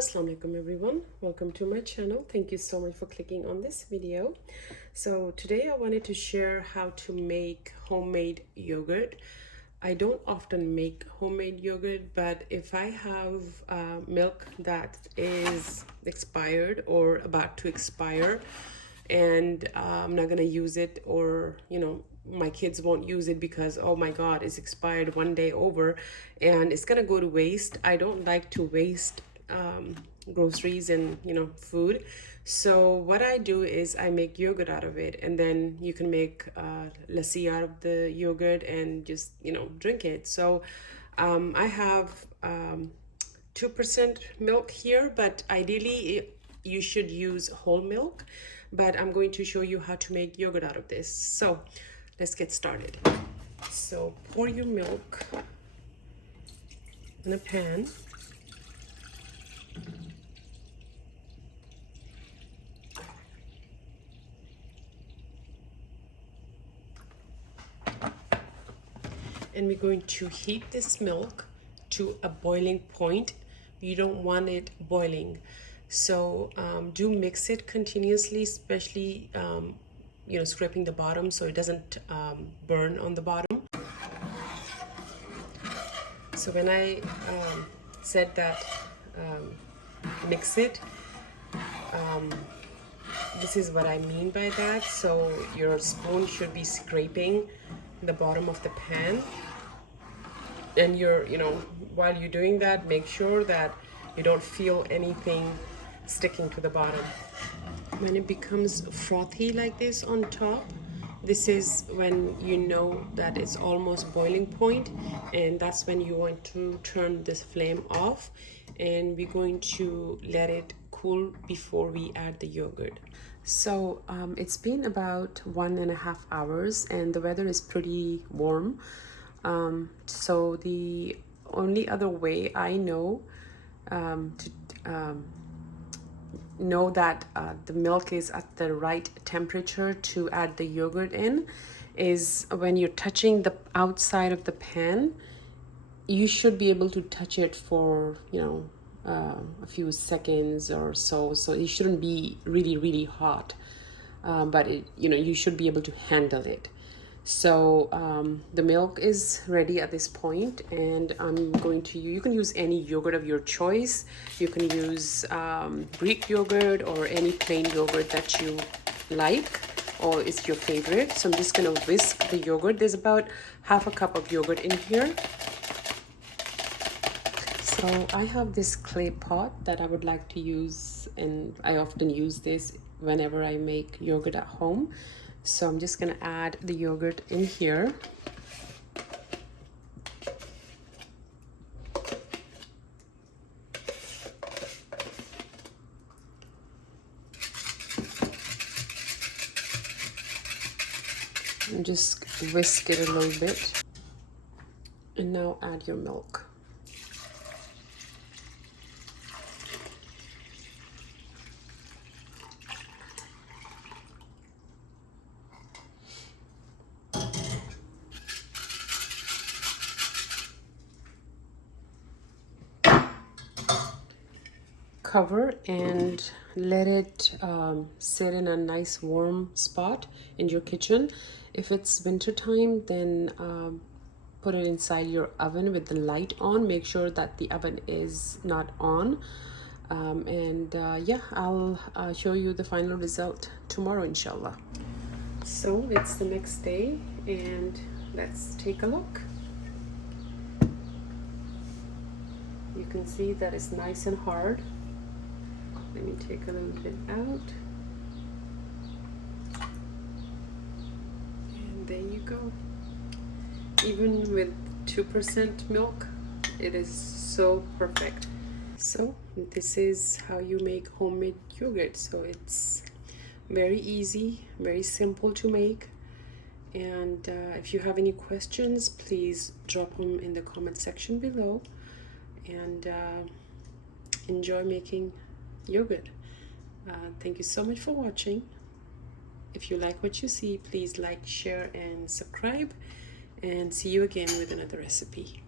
Assalamu alaikum everyone, welcome to my channel. Thank you so much for clicking on this video. So today I wanted to share how to make homemade yogurt. I don't often make homemade yogurt, but if I have milk that is expired or about to expire and I'm not gonna use it, or my kids won't use it because, oh my god, it's expired one day over and it's gonna go to waste. I don't like to waste groceries and food. So what I do is I make yogurt out of it, and then you can make lassi out of the yogurt and just drink it. So I have 2% milk here, but ideally you should use whole milk, but I'm going to show you how to make yogurt out of this. So let's get started. So pour your milk in a pan. And we're going to heat this milk to a boiling point. You don't want it boiling, so do mix it continuously, especially scraping the bottom so it doesn't burn on the bottom. So when I said that mix it, this is what I mean by that. So your spoon should be scraping the bottom of the pan, and while you're doing that, make sure that you don't feel anything sticking to the bottom. When it becomes frothy like this on top, this is when you know that it's almost boiling point, and that's when you want to turn this flame off, and we're going to let it cool before we add the yogurt. So it's been about 1.5 hours and the weather is pretty warm. So the only other way I know to know that the milk is at the right temperature to add the yogurt in is when you're touching the outside of the pan. You should be able to touch it for a few seconds or so it shouldn't be really hot, but you should be able to handle it. So the milk is ready at this point, and I'm going to you can use any yogurt of your choice. You can use Greek yogurt or any plain yogurt that you like or is your favorite. So I'm just going to whisk the yogurt. There's about half a cup of yogurt in here. So I have this clay pot that I would like to use, and I often use this whenever I make yogurt at home. So I'm just going to add the yogurt in here. And just whisk it a little bit. And now add your milk. Cover and let it sit in a nice warm spot in your kitchen. If it's winter time, then put it inside your oven with the light on. Make sure that the oven is not on, yeah, I'll show you the final result tomorrow, inshallah. So it's the next day and let's take a look. You can see that it's nice and hard. Let me take a little bit out. And there you go. Even with 2% milk, it is so perfect. So this is how you make homemade yogurt. So it's very easy, very simple to make. And if you have any questions, please drop them in the comment section below. And enjoy making yogurt. Thank you so much for watching. If you like what you see, please like, share, and subscribe. And see you again with another recipe.